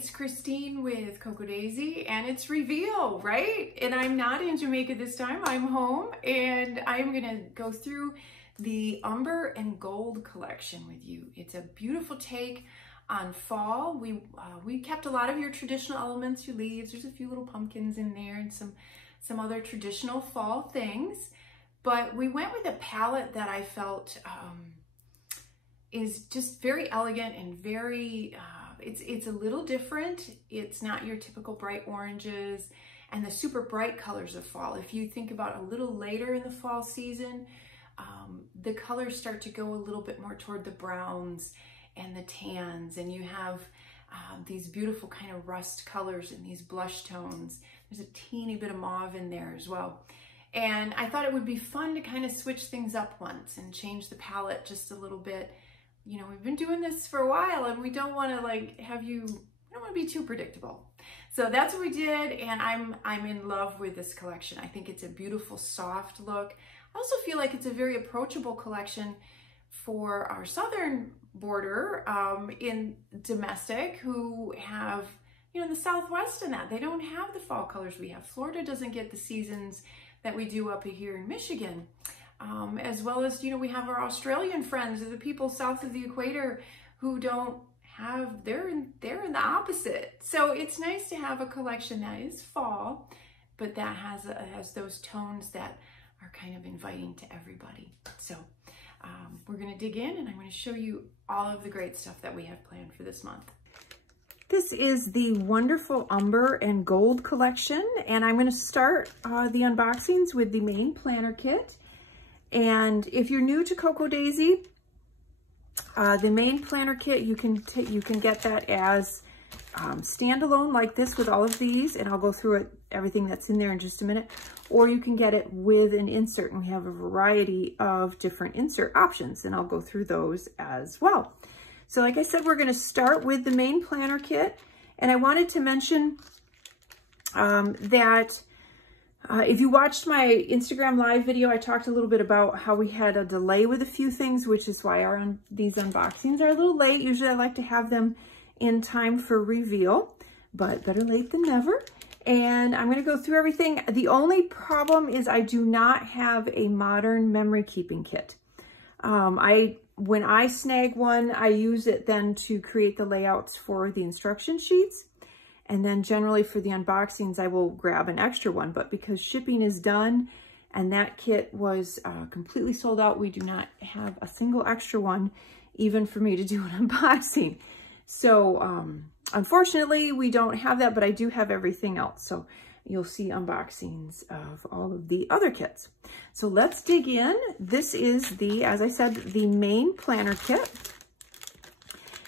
it's Christine with Cocoa Daisy, and it's reveal, right? And I'm not in Jamaica this time, I'm home, and I'm gonna go through the Umber and Gold collection with you. It's a beautiful take on fall. We kept a lot of your traditional elements, your leaves, there's a few little pumpkins in there and some other traditional fall things, but we went with a palette that I felt is just very elegant and very, it's a little different. It's not your typical bright oranges and the super bright colors of fall. If you think about a little later in the fall season, the colors start to go a little bit more toward the browns and the tans, and you have these beautiful kind of rust colors and these blush tones. There's a teeny bit of mauve in there as well. And I thought it would be fun to kind of switch things up once and change the palette just a little bit. You know, we've been doing this for a while and we don't want to we don't want to be too predictable. So that's what we did, and I'm in love with this collection. I think it's a beautiful, soft look. I also feel like it's a very approachable collection for our southern border in domestic who have, you know, the Southwest and that. They don't have the fall colors we have. Florida doesn't get the seasons that we do up here in Michigan. As well as, you know, we have our Australian friends, or the people south of the equator who don't have, they're in the opposite. So it's nice to have a collection that is fall, but that has those tones that are kind of inviting to everybody. So we're gonna dig in, and I'm gonna show you all of the great stuff that we have planned for this month. This is the wonderful Umber and Gold collection, and I'm gonna start the unboxings with the main planner kit. And if you're new to Cocoa Daisy, the main planner kit, you can get that as standalone like this with all of these, and I'll go through everything that's in there in just a minute, or you can get it with an insert, and we have a variety of different insert options, and I'll go through those as well. So like I said, we're going to start with the main planner kit, and I wanted to mention that if you watched my Instagram live video, I talked a little bit about how we had a delay with a few things, which is why these unboxings are a little late. Usually I like to have them in time for reveal, but better late than never. And I'm going to go through everything. The only problem is I do not have a modern memory keeping kit. When I snag one, I use it then to create the layouts for the instruction sheets. And then generally for the unboxings, I will grab an extra one. But because shipping is done and that kit was completely sold out, we do not have a single extra one, even for me to do an unboxing. So unfortunately, we don't have that, but I do have everything else. So you'll see unboxings of all of the other kits. So let's dig in. This is as I said, the main planner kit.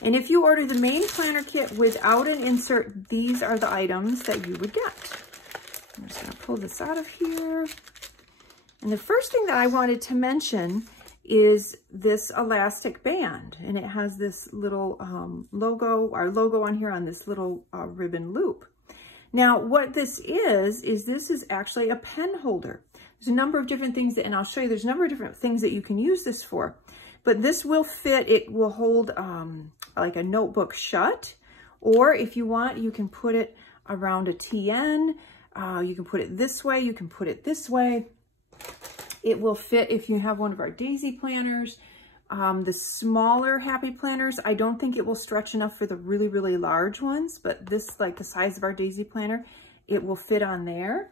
And if you order the main planner kit without an insert, these are the items that you would get. I'm just going to pull this out of here. And the first thing that I wanted to mention is this elastic band. And it has this little our logo on here on this little ribbon loop. Now, what this is this is actually a pen holder. There's a number of different things and I'll show you, there's a number of different things that you can use this for. But this will fit, it will hold like a notebook shut, or if you want, you can put it around a TN. You can put it this way, you can put it this way. It will fit if you have one of our Daisy planners. The smaller Happy planners, I don't think it will stretch enough for the really, really large ones, but this, like the size of our Daisy planner, it will fit on there.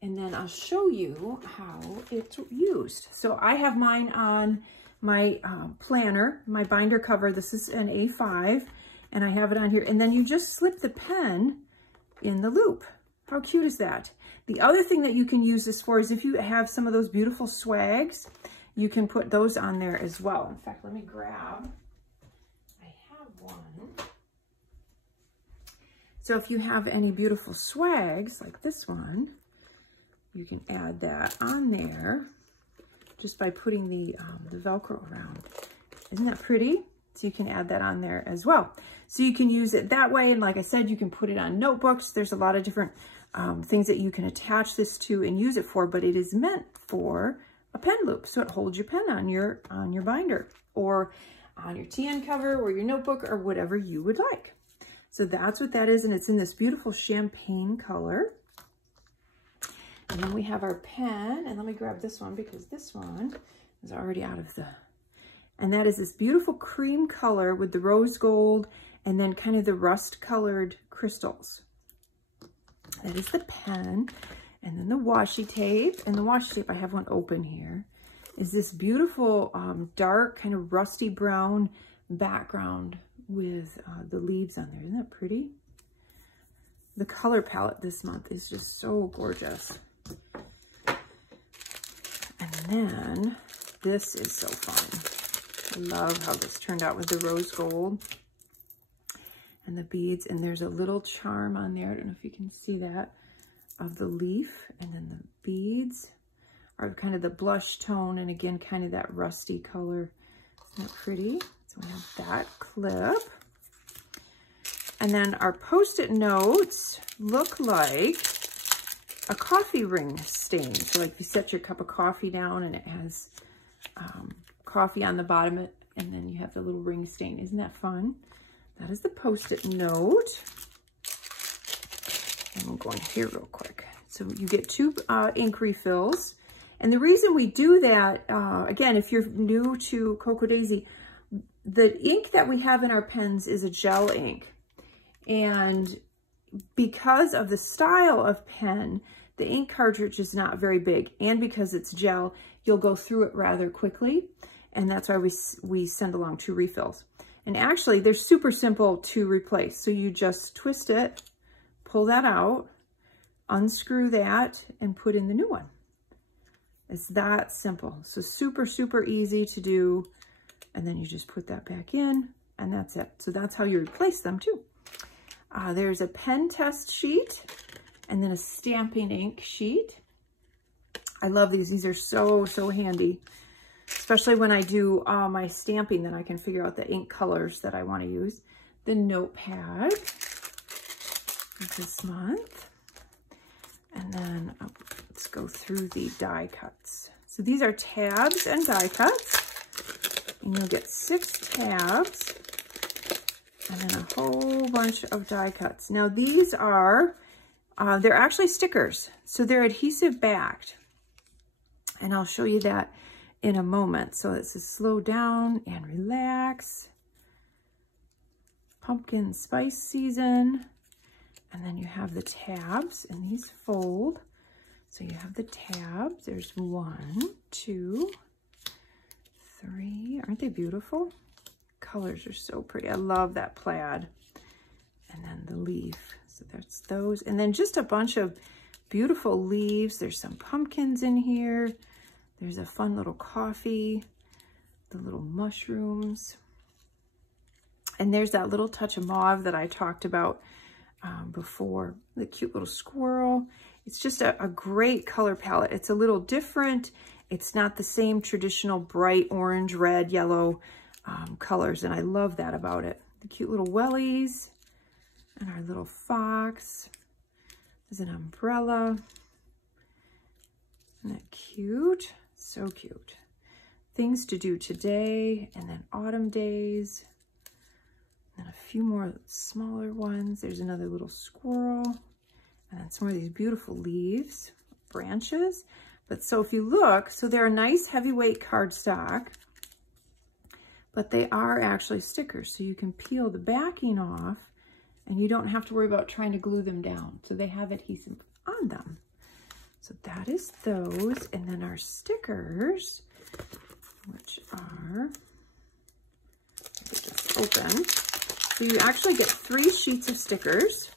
And then I'll show you how it's used. So I have mine on my planner, my binder cover. This is an A5, and I have it on here. And then you just slip the pen in the loop. How cute is that? The other thing that you can use this for is if you have some of those beautiful swags, you can put those on there as well. In fact, let me grab, I have one. So if you have any beautiful swags like this one, you can add that on there just by putting the Velcro around. Isn't that pretty? So you can add that on there as well. So you can use it that way. And like I said, you can put it on notebooks. There's a lot of different things that you can attach this to and use it for, but it is meant for a pen loop. So it holds your pen on your binder or on your TN cover or your notebook or whatever you would like. So that's what that is, and it's in this beautiful champagne color. And then we have our pen, and let me grab this one because this one is already out of the, and that is this beautiful cream color with the rose gold and then kind of the rust colored crystals. That is the pen. And then the washi tape, and the washi tape, I have one open here, is this beautiful dark kind of rusty brown background with the leaves on there. Isn't that pretty? The color palette this month is just so gorgeous. And then this is so fun. I love how this turned out with the rose gold and the beads. And there's a little charm on there. I don't know if you can see that, of the leaf. And then the beads are kind of the blush tone. And again, kind of that rusty color. Isn't that pretty? So we have that clip. And then our Post-it notes look like a coffee ring stain. So like if you set your cup of coffee down and it has coffee on the bottom, and then you have the little ring stain. Isn't that fun? That is the Post-it note. And we'll go in here real quick. So you get 2 ink refills. And the reason we do that, again, if you're new to Cocoa Daisy, the ink that we have in our pens is a gel ink. And because of the style of pen, the ink cartridge is not very big. And because it's gel, you'll go through it rather quickly. And that's why we send along 2 refills. And actually, they're super simple to replace. So you just twist it, pull that out, unscrew that, and put in the new one. It's that simple. So super, super easy to do. And then you just put that back in, and that's it. So that's how you replace them too. There's a pen test sheet and then a stamping ink sheet. I love these. These are so, so handy, especially when I do my stamping, then I can figure out the ink colors that I want to use. The notepad this month. And then let's go through the die cuts. So these are tabs and die cuts. And you'll get 6 tabs and then a whole bunch of die cuts. Now these are, they're actually stickers. So they're adhesive backed. And I'll show you that in a moment. So it says slow down and relax. Pumpkin spice season. And then you have the tabs, and these fold. So you have the tabs. There's 1, 2, 3. Aren't they beautiful? Colors are so pretty. I love that plaid. And then the leaf. So that's those. And then just a bunch of beautiful leaves. There's some pumpkins in here. There's a fun little coffee. The little mushrooms. And there's that little touch of mauve that I talked about before. The cute little squirrel. It's just a great color palette. It's a little different. It's not the same traditional bright orange, red, yellow colors, and I love that about it. The cute little wellies and our little fox. There's an umbrella. Isn't that cute? So cute. Things to do today, and then autumn days. And a few more smaller ones. There's another little squirrel. And then some of these beautiful leaves, branches. But so if you look, so they're a nice heavyweight cardstock, but they are actually stickers. So you can peel the backing off and you don't have to worry about trying to glue them down. So they have adhesive on them. So that is those. And then our stickers, which are, let me just open. So you actually get 3 sheets of stickers.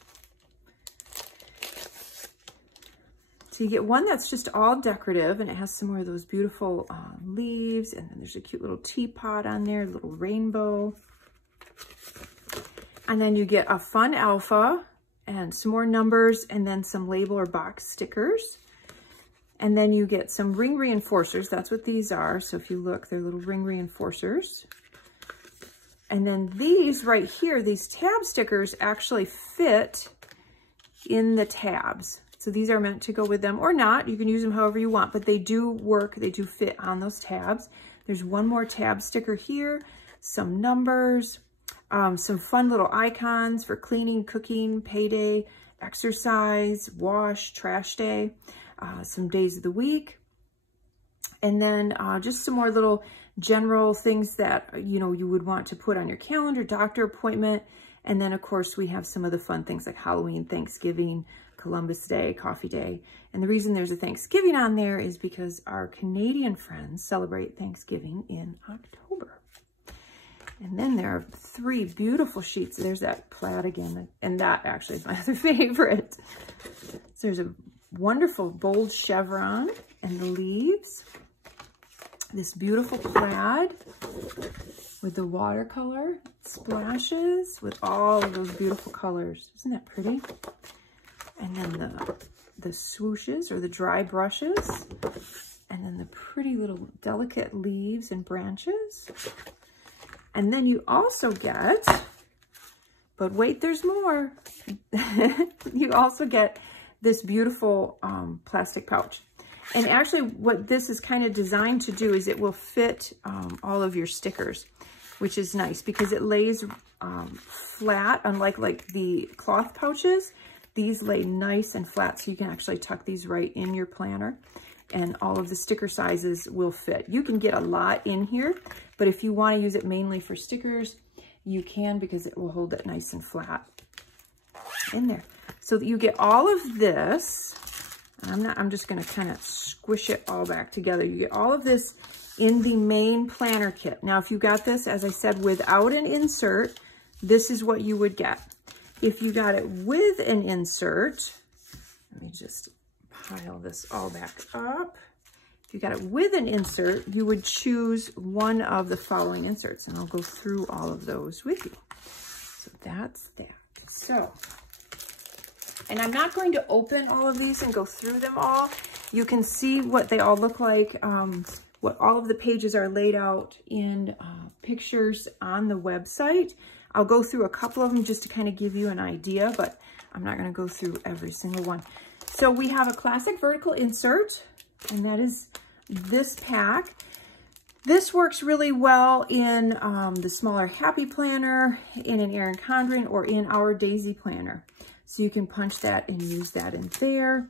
So you get one that's just all decorative, and it has some more of those beautiful leaves, and then there's a cute little teapot on there, a little rainbow. And then you get a fun alpha and some more numbers, and then some label or box stickers. And then you get some ring reinforcers. That's what these are. So if you look, they're little ring reinforcers. And then these right here, these tab stickers actually fit in the tabs. So these are meant to go with them or not. You can use them however you want, but they do work. They do fit on those tabs. There's one more tab sticker here, some numbers, Some fun little icons for cleaning, cooking, payday, exercise, wash, trash day, some days of the week. And then just some more little general things that, you know, you would want to put on your calendar, doctor appointment. And then, of course, we have some of the fun things like Halloween, Thanksgiving, Columbus Day, Coffee Day. And the reason there's a Thanksgiving on there is because our Canadian friends celebrate Thanksgiving in October. And then there are 3 beautiful sheets. There's that plaid again, and that actually is my other favorite. So there's a wonderful bold chevron and the leaves. This beautiful plaid with the watercolor splashes with all of those beautiful colors. Isn't that pretty? And then the swooshes or the dry brushes. And then the pretty little delicate leaves and branches. And then you also get, but wait, there's more. You also get this beautiful plastic pouch. And actually what this is kind of designed to do is it will fit all of your stickers, which is nice because it lays flat, unlike like the cloth pouches. These lay nice and flat, so you can actually tuck these right in your planner, and all of the sticker sizes will fit. You can get a lot in here, but if you want to use it mainly for stickers, you can, because it will hold it nice and flat in there. So that you get all of this. I'm just going to kind of squish it all back together. You get all of this in the main planner kit. Now, if you got this, as I said, without an insert, this is what you would get. If you got it with an insert, let me just pile this all back up. If you got it with an insert, you would choose one of the following inserts, and I'll go through all of those with you. So that's that. So, and I'm not going to open all of these and go through them all. You can see what they all look like, what all of the pages are laid out in pictures on the website. I'll go through a couple of them just to kind of give you an idea, but I'm not going to go through every single one. So we have a classic vertical insert, and that is this pack. This works really well in the smaller Happy Planner, in an Erin Condren, or in our Daisy Planner. So you can punch that and use that in there.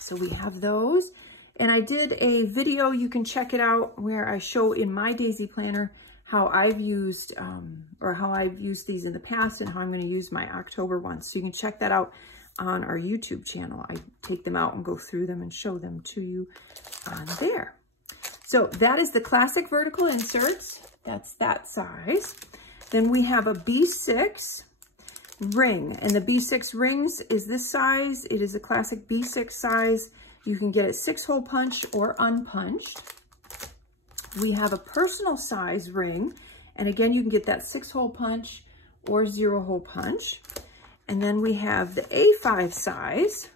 So we have those. And I did a video, you can check it out, where I show in my Daisy Planner how I've used, these in the past and how I'm going to use my October ones. So you can check that out on our YouTube channel. I take them out and go through them and show them to you on there. So that is the classic vertical inserts. That's that size. Then we have a B6 ring, and the B6 rings is this size. It is a classic B6 size. You can get it 6-hole punch or unpunched. We have a personal size ring, and again, you can get that 6-hole punch or 0-hole punch. And then we have the A5 size,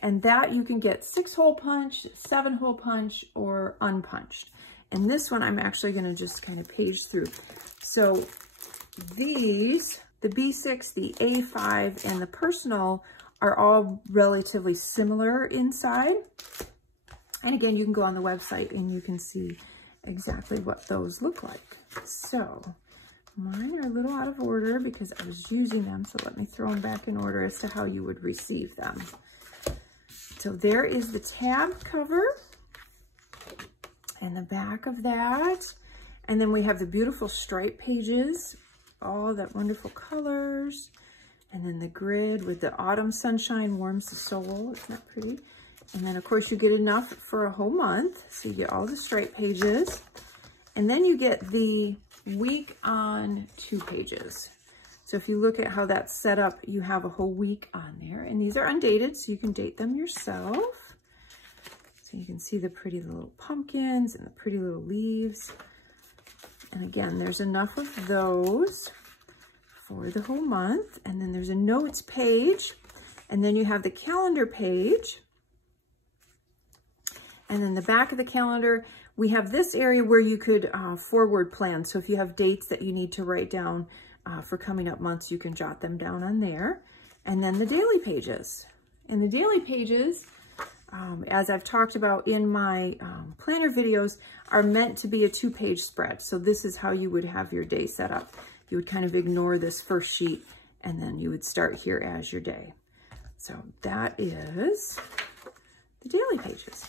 and that you can get 6-hole punch, 7-hole punch, or unpunched. And this one I'm actually going to just kind of page through. So these, the B6, the A5, and the personal are all relatively similar inside. And again, you can go on the website and you can see exactly what those look like. So mine are a little out of order because I was using them. So let me throw them back in order as to how you would receive them. So there is the tab cover and the back of that. And then we have the beautiful stripe pages, all that wonderful colors. And then the grid with the autumn sunshine warms the soul. Isn't that pretty? And then, of course, you get enough for a whole month. So you get all the stripe pages. And then you get the week on 2 pages. So if you look at how that's set up, you have a whole week on there. And these are undated, so you can date them yourself. So you can see the pretty little pumpkins and the pretty little leaves. And again, there's enough of those for the whole month. And then there's a notes page. And then you have the calendar page. And then the back of the calendar, we have this area where you could forward plan. So if you have dates that you need to write down for coming up months, you can jot them down on there. And then the daily pages. And the daily pages, as I've talked about in my planner videos, are meant to be a 2-page spread. So this is how you would have your day set up. You would kind of ignore this first sheet, and then you would start here as your day. So that is the daily pages.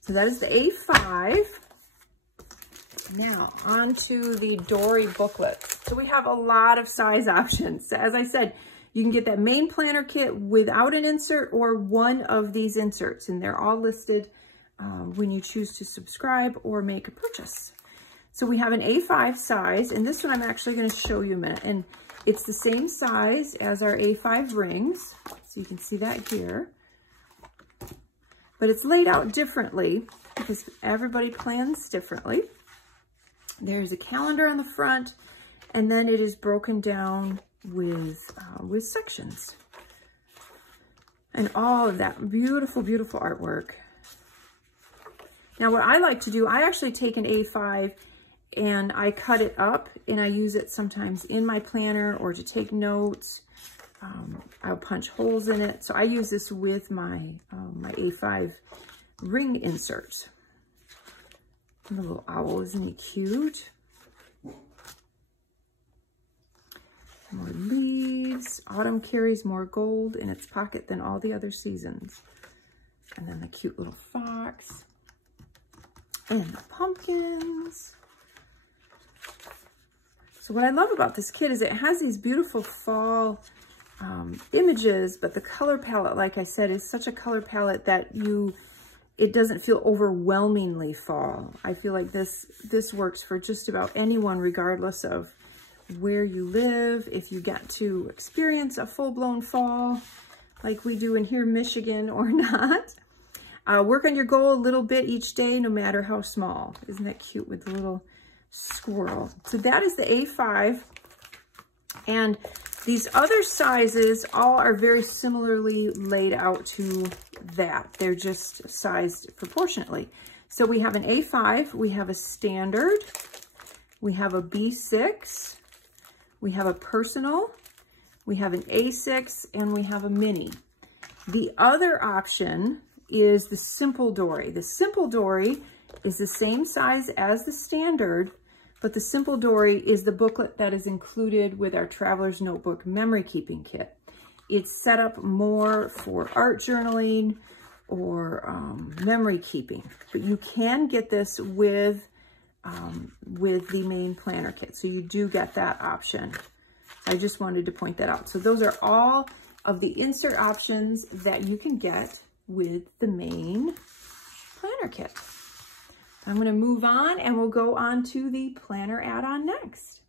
So that is the A5. Now on to the Dory booklet. So we have a lot of size options. As I said, you can get that main planner kit without an insert or one of these inserts, and they're all listed when you choose to subscribe or make a purchase. So we have an A5 size, and this one I'm actually going to show you a minute. And it's the same size as our A5 rings, so you can see that here. But it's laid out differently because everybody plans differently. There's a calendar on the front, and then it is broken down with sections. And all of that beautiful, beautiful artwork. Now what I like to do, I actually take an A5 and I cut it up, and I use it sometimes in my planner or to take notes. I'll punch holes in it. So I use this with my, my A5 ring insert. And the little owl, isn't he cute? More leaves. Autumn carries more gold in its pocket than all the other seasons. And then the cute little fox. And the pumpkins. So what I love about this kit is it has these beautiful fall images, but the color palette, like I said, is such a color palette that it doesn't feel overwhelmingly fall. I feel like this works for just about anyone, regardless of where you live. If you get to experience a full-blown fall like we do in here in Michigan or not. Work on your goal a little bit each day, no matter how small. Isn't that cute with the little squirrel? So that is the A5. And these other sizes all are very similarly laid out to that. They're just sized proportionately. So we have an A5, we have a standard, we have a B6, we have a personal, we have an A6, and we have a mini. The other option is the Simple Dory. The Simple Dory is the same size as the standard, but the Simple Dory is the booklet that is included with our Traveler's Notebook memory keeping kit. It's set up more for art journaling or memory keeping, but you can get this with the main planner kit. So you do get that option. I just wanted to point that out. So those are all of the insert options that you can get with the main planner kit. I'm going to move on and we'll go on to the planner add-on next.